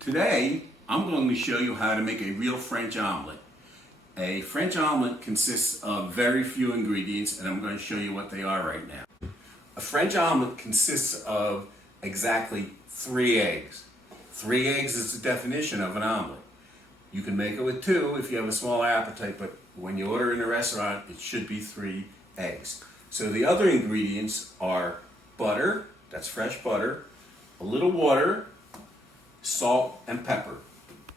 Today, I'm going to show you how to make a real French omelet. A French omelet consists of very few ingredients, and I'm going to show you what they are right now. A French omelet consists of exactly 3 eggs. 3 eggs is the definition of an omelet. You can make it with 2 if you have a small appetite, but when you order in a restaurant, it should be 3 eggs. So the other ingredients are butter, that's fresh butter, a little water, salt, and pepper.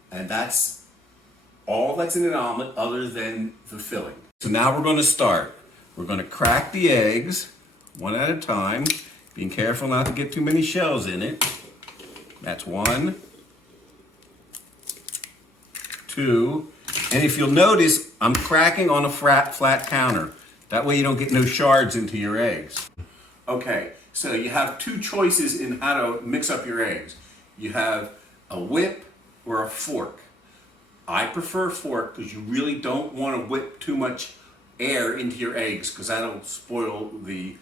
And that's all that's in an omelet other than the filling. So now we're going to start. We're going to crack the eggs one at a time, being careful not to get too many shells in it. That's 1, 2, and if you'll notice, I'm cracking on a flat counter. That way you don't get no shards into your eggs. Okay, so you have 2 choices in how to mix up your eggs. You have a whip or a fork. I prefer fork because you really don't want to whip too much air into your eggs because that'll spoil the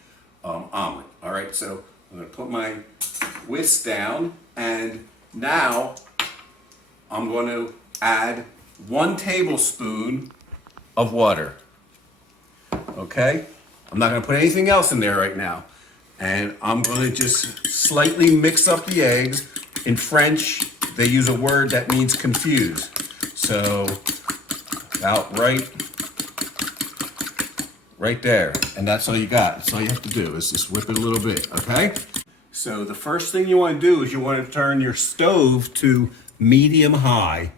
omelet. All right, so I'm going to put my whisk down, and now I'm going to add 1 tablespoon of water. Okay, I'm not going to put anything else in there right now, and I'm going to just slightly mix up the eggs. In French, they use a word that means confuse. So about right there, and that's all you got. That's all you have to do is just whip it a little bit, okay? So the first thing you want to do is you want to turn your stove to medium high.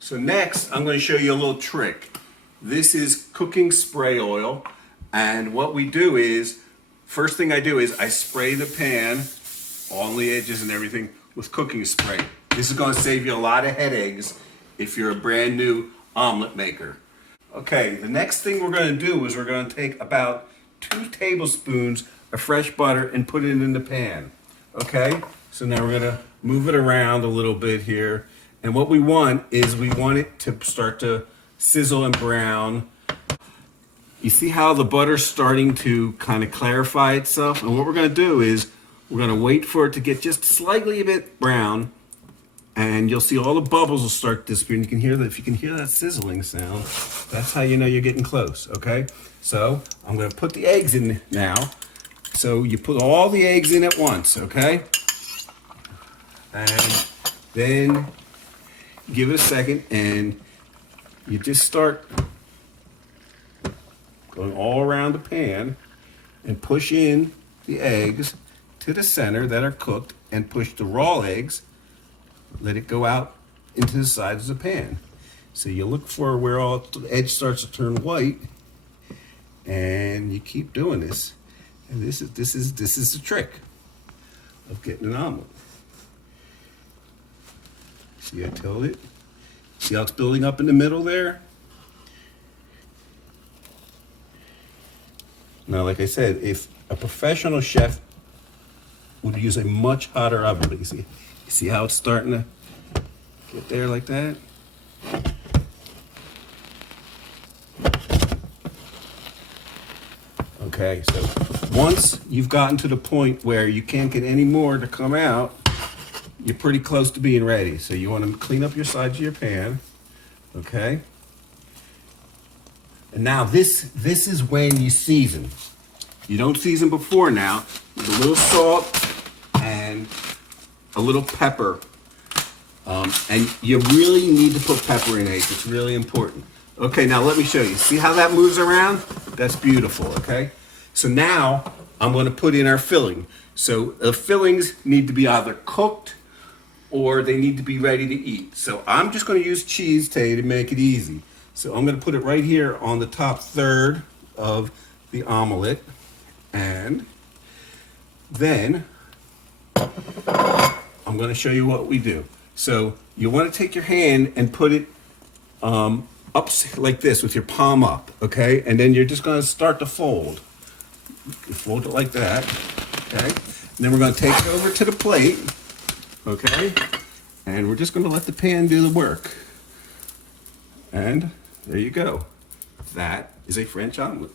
So next, I'm going to show you a little trick. This is cooking spray oil, and what we do is, first thing I do is I spray the pan on the edges and everything with cooking spray. This is going to save you a lot of headaches if you're a brand new omelet maker. Okay, the next thing we're going to do is we're going to take about 2 tablespoons of fresh butter and put it in the pan. Okay, so now we're going to move it around a little bit here. And what we want is we want it to start to sizzle and brown. You see how the butter's starting to kind of clarify itself? And what we're going to do is we're going to wait for it to get just slightly a bit brown, and you'll see all the bubbles will start disappearing. You can hear that. If you can hear that sizzling sound, that's how you know you're getting close. Okay, so I'm going to put the eggs in now. So you put all the eggs in at once, okay? And then give it a second, and you just start going all around the pan and push in the eggs to the center that are cooked, and push the raw eggs, let it go out into the sides of the pan. So you look for where all the edge starts to turn white, and you keep doing this. And this is the trick of getting an omelet. See, I tilt it. See how it's building up in the middle there? Now, like I said, if a professional chef would use a much hotter oven, but you see how it's starting to get there like that? Okay, so once you've gotten to the point where you can't get any more to come out, you're pretty close to being ready. So you want to clean up your sides of your pan, okay? And now this is when you season. You don't season before now. With a little salt and a little pepper. And you really need to put pepper in eggs. It's really important. Okay, now let me show you. See how that moves around? That's beautiful, okay? So now I'm going to put in our filling. So the fillings need to be either cooked or they need to be ready to eat. So I'm just going to use cheese today to make it easy. So I'm going to put it right here on the top third of the omelet. And then I'm going to show you what we do. So you want to take your hand and put it up like this with your palm up, okay? And then you're just going to start to fold. You fold it like that, okay? And then we're going to take it over to the plate, okay? And we're just going to let the pan do the work. And there you go. That is a French omelet.